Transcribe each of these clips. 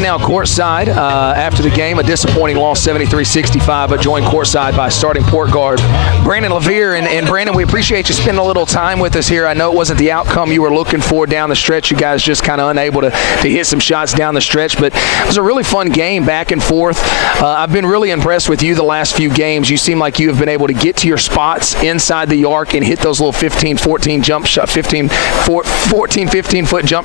Now courtside after the game, a disappointing loss 73-65, but joined courtside by starting point guard Brandon Levier. And Brandon, we appreciate you spending a little time with us here. I know it wasn't the outcome you were looking for down the stretch. You guys just kind of unable to hit some shots down the stretch, but it was a really fun game back and forth. I've been really impressed with you the last few games. You seem like you have been able to get to your spots inside the arc and hit those little 15-foot jump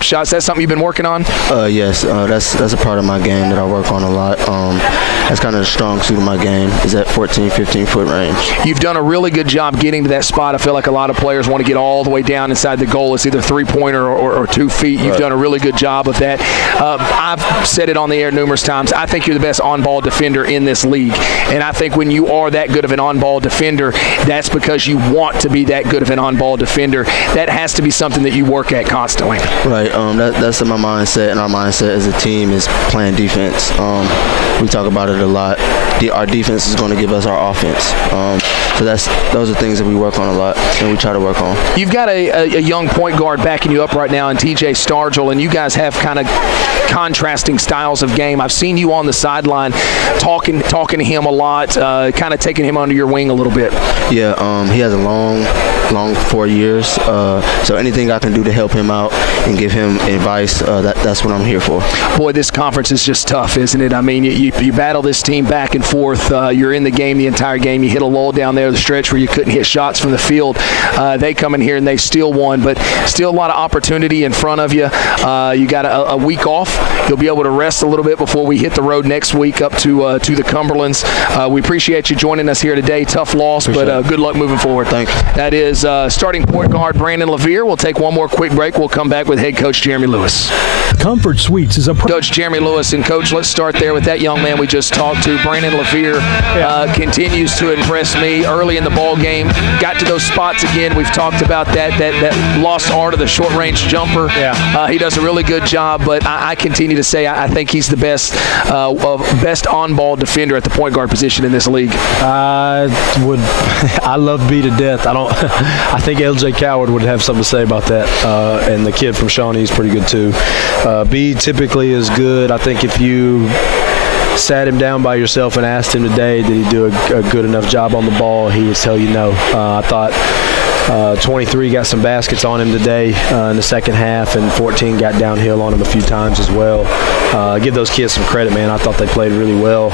shots. That's something you've been working on? Yes, that's a part of my game that I work on a lot. That's kind of the strong suit of my game, is that 14, 15-foot range. You've done a really good job getting to that spot. I feel like a lot of players want to get all the way down inside the goal. It's either three-pointer or 2 feet. You've done a really good job of that. I've said it on the air numerous times. I think you're the best on-ball defender in this league. And I think when you are that good of an on-ball defender, that's because you want to be that good of an on-ball defender. That has to be something that you work at constantly. Right. That's my mindset, and our mindset as a team is playing defense. We talk about it a lot. Our defense is going to give us our offense. So those are things that we work on a lot and we try to work on. You've got a young point guard backing you up right now in TJ Stargell, and you guys have kind of contrasting styles of game. I've seen you on the sideline talking to him a lot, kind of taking him under your wing a little bit. Yeah, he has a long 4 years. So anything I can do to help him out and give him advice, that's what I'm here for. Boy, this conference is just tough, isn't it? I mean, you battle this team back and forth. You're in the game the entire game. You hit a lull down there the stretch where you couldn't hit shots from the field. They come in here and they still won, but still a lot of opportunity in front of you. You got a week off. You'll be able to rest a little bit before we hit the road next week up to the Cumberlands. We appreciate you joining us here today. Tough loss, but good luck moving forward. Thanks. That is starting point guard Brandon Levier. We'll take one more quick break. We'll come back with head coach Jeremy Lewis. Comfort Suites is a Coach Jeremy Lewis. And Coach, let's start there with that young man we just talked to. Brandon Levier continues to impress me early in the ball game. Got to those spots again. We've talked about that lost art of the short-range jumper. He does a really good job, but I continue to say I think he's the best on-ball defender at the point guard position in this league. I love B to death. I think LJ Coward would have something to say about that. And the kid from Shawnee is pretty good too. B typically is good. I think if you sat him down by yourself and asked him today, did he do a good enough job on the ball, he would tell you no. I thought 23 got some baskets on him today in the second half, and 14 got downhill on him a few times as well. Give those kids some credit, man. I thought they played really well.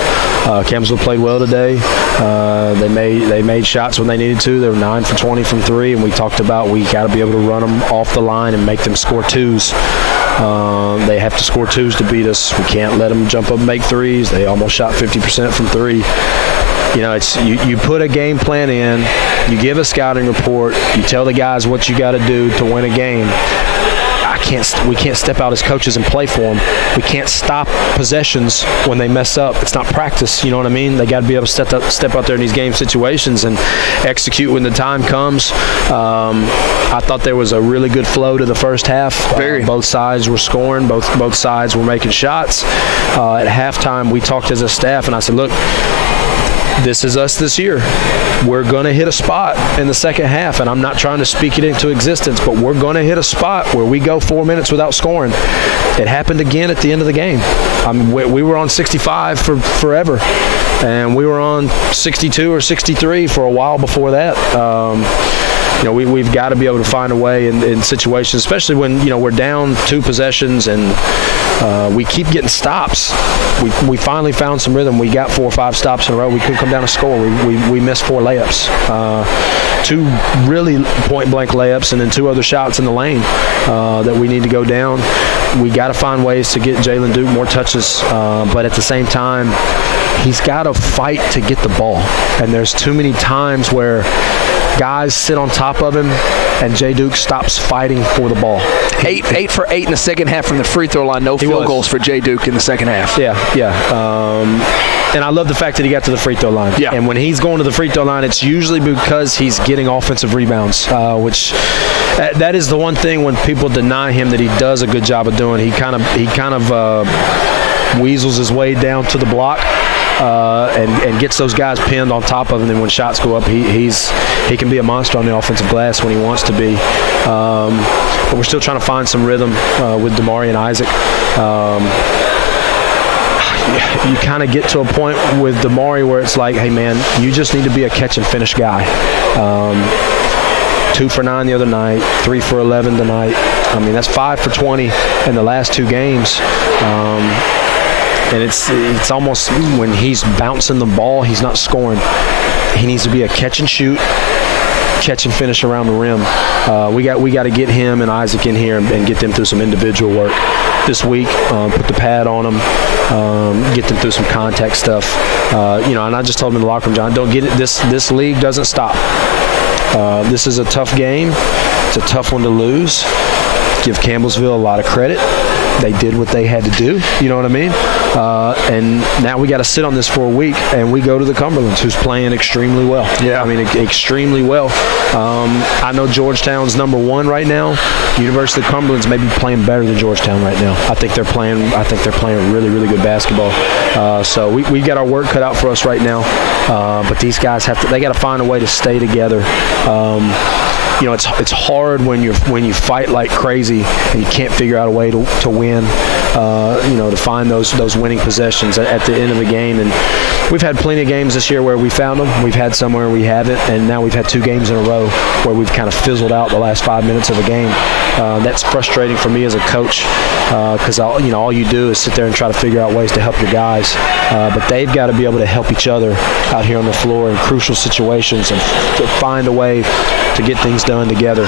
Campbellsville played well today. They made shots when they needed to. They were 9 for 20 from 3, and we talked about we got to be able to run them off the line and make them score twos. They have to score twos to beat us. We can't let them jump up and make threes. They almost shot 50% from 3. You know, it's you put a game plan in, you give a scouting report, you tell the guys what you got to do to win a game. We can't step out as coaches and play for them. We can't stop possessions when they mess up. It's not practice, you know what I mean? They got to be able to step out there in these game situations and execute when the time comes. I thought there was a really good flow to the first half. Both sides were scoring. Both sides were making shots. At halftime, we talked as a staff, and I said, look, this is us this year. We're going to hit a spot in the second half, and I'm not trying to speak it into existence, but we're going to hit a spot where we go 4 minutes without scoring. It happened again at the end of the game. We were on 65 for forever, and we were on 62 or 63 for a while before that. You know, we've got to be able to find a way in situations, especially when, you know, we're down 2 possessions and we keep getting stops. We finally found some rhythm. We got 4 or 5 stops in a row. We couldn't come down and score. We missed 4 layups. 2 really point-blank layups and then 2 other shots in the lane that we need to go down. We got to find ways to get Jalen Duke more touches, but at the same time, he's got to fight to get the ball. And there's too many times where guys sit on top of him and Jay Duke stops fighting for the ball. 8 for 8 in the second half from the free throw line. No field goals for Jay Duke in the second half. Yeah. And I love the fact that he got to the free throw line. Yeah. And when he's going to the free throw line, it's usually because he's getting offensive rebounds, which that is the one thing when people deny him that he does a good job of doing. He kind of weasels his way down to the block. And gets those guys pinned on top of him. And when shots go up, he can be a monster on the offensive glass when he wants to be. But we're still trying to find some rhythm with Damari and Isaac. you kind of get to a point with Damari where it's like, hey, man, you just need to be a catch-and-finish guy. 2 for 9 the other night, 3 for 11 tonight. I mean, that's 5 for 20 in the last 2 games. And it's almost when he's bouncing the ball, he's not scoring. He needs to be a catch and shoot, catch and finish around the rim. We got to get him and Isaac in here and get them through some individual work this week. Put the pad on them, get them through some contact stuff. And I just told them in the locker room, John, don't get it. This league doesn't stop. This is a tough game. It's a tough one to lose. Give Campbellsville a lot of credit. They did what they had to do, you know what I mean? And now we got to sit on this for a week, and we go to the Cumberlands, who's playing extremely well. Yeah, I mean, extremely well. I know Georgetown's #1 right now. University of Cumberland's maybe playing better than Georgetown right now. I think they're playing really, really good basketball. So we got our work cut out for us right now. But these guys they got to find a way to stay together. It's hard when you fight like crazy and you can't figure out a way to win. To find those winning possessions at the end of the game. And we've had plenty of games this year where we found them. We've had some where we haven't, and now we've had 2 games in a row where we've kind of fizzled out the last 5 minutes of a game. That's frustrating for me as a coach because all you do is sit there and try to figure out ways to help your guys. But they've got to be able to help each other out here on the floor in crucial situations and to find a way to get things done together.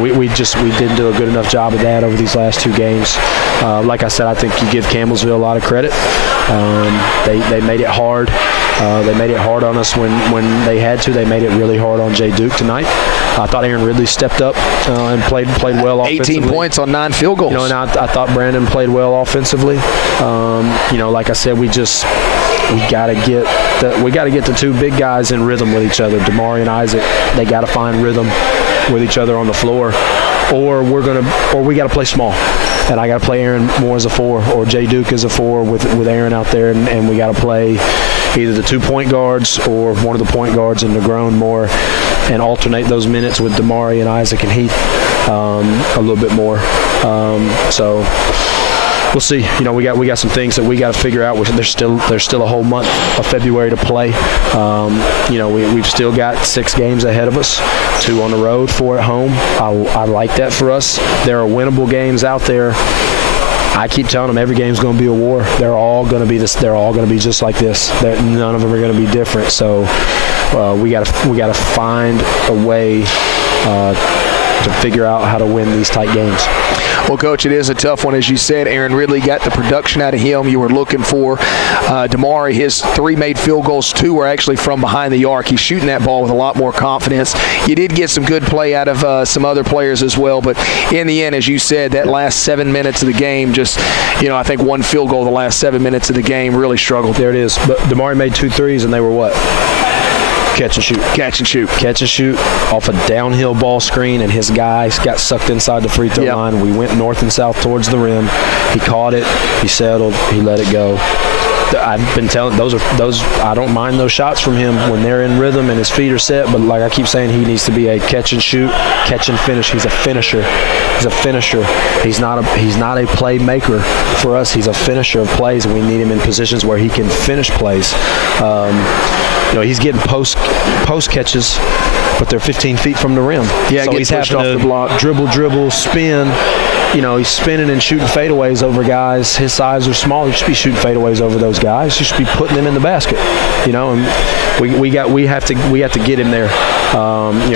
We didn't do a good enough job of that over these last 2 games. Like I said, I think you give Campbellsville a lot of credit. They made it hard. They made it hard on us when they had to. They made it really hard on Jay Duke tonight. I thought Aaron Ridley stepped up and played well offensively. 18 points on 9 field goals. And I thought Brandon played well offensively. Like I said, we got to get the 2 big guys in rhythm with each other. Damari and Isaac, they got to find rhythm with each other on the floor, or we got to play small. And I got to play Aaron more as a 4 or Jay Duke as a 4 with Aaron out there, and we got to play either the 2 point guards or one of the point guards and Negron more, and alternate those minutes with Damari and Isaac and Heath a little bit more. So we'll see. We got some things that we got to figure out. There's still a whole month of February to play. We've still got 6 games ahead of us, 2 on the road, 4 at home. I like that for us. There are winnable games out there. I keep telling them every game's going to be a war. They're all going to be this. They're all going to be just like this. None of them are going to be different. So we got to find a way to figure out how to win these tight games. Well, Coach, it is a tough one. As you said, Aaron Ridley got the production out of him you were looking for. Damari, his 3 made field goals, 2 were actually from behind the arc. He's shooting that ball with a lot more confidence. You did get some good play out of some other players as well, but in the end, as you said, that last 7 minutes of the game just, I think 1 field goal the last 7 minutes of the game really struggled. There it is. But Damari made 2 threes, and they were what? Catch and shoot. Catch and shoot. Catch and shoot off a downhill ball screen, and his guys got sucked inside the free throw line. We went north and south towards the rim. He caught it. He settled. He let it go. I've been telling those. I don't mind those shots from him when they're in rhythm and his feet are set. But like I keep saying, he needs to be a catch and shoot, catch and finish. He's a finisher. He's not a playmaker for us. He's a finisher of plays, and we need him in positions where he can finish plays. He's getting post catches, but they're 15 feet from the rim. Yeah, so he's having to dribble, spin. He's spinning and shooting fadeaways over guys. His size are small. You should be shooting fadeaways over those guys. You should be putting them in the basket. And we have to get him there.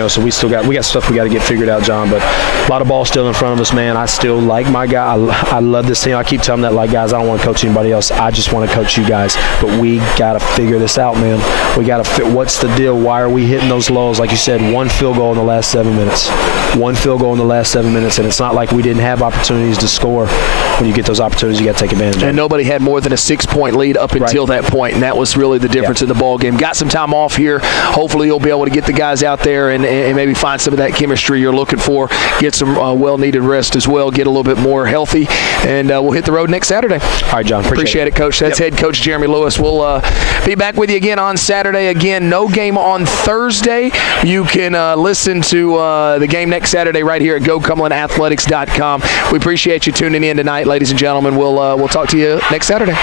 So we got stuff we got to get figured out, John. But a lot of ball still in front of us, man. I still like my guy. I love this team. I keep telling them that, like, guys, I don't want to coach anybody else. I just want to coach you guys. But we got to figure this out, man. We got to fit. What's the deal? Why are we hitting those lows? Like you said, 1 field goal in the last 7 minutes. 1 field goal in the last 7 minutes, and it's not like we didn't have opportunities to score. When you get those opportunities, you got to take advantage of them. And nobody had more than a 6-point lead up until that point, and that was really the difference in the ball game. Got some time off here. Hopefully you'll be able to get the guys out there and maybe find some of that chemistry you're looking for. Get some well-needed rest as well. Get a little bit more healthy, and we'll hit the road next Saturday. All right, John. Appreciate it, Coach. That's head coach Jeremy Lewis. We'll be back with you again on Saturday. Again, no game on Thursday. You can listen to the game next next Saturday right here at GoCumberlandAthletics.com. We appreciate you tuning in tonight, ladies and gentlemen. We'll talk to you next Saturday.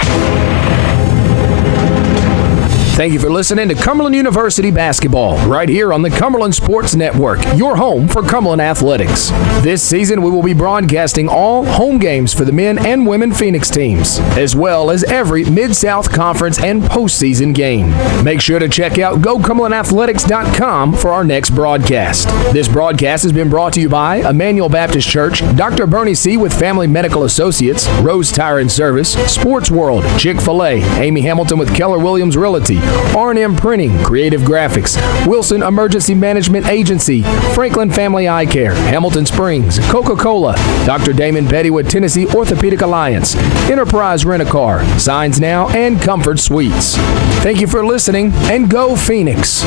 Thank you for listening to Cumberland University Basketball right here on the Cumberland Sports Network, your home for Cumberland Athletics. This season, we will be broadcasting all home games for the men and women Phoenix teams, as well as every Mid-South Conference and postseason game. Make sure to check out GoCumberlandAthletics.com for our next broadcast. This broadcast has been brought to you by Emmanuel Baptist Church, Dr. Bernie C. with Family Medical Associates, Rose Tire and Service, Sports World, Chick-fil-A, Amy Hamilton with Keller Williams Realty, R&M Printing, Creative Graphics, Wilson Emergency Management Agency, Franklin Family Eye Care, Hamilton Springs, Coca-Cola, Dr. Damon Petty with Tennessee Orthopedic Alliance, Enterprise Rent-A-Car, Signs Now, and Comfort Suites. Thank you for listening, and go Phoenix!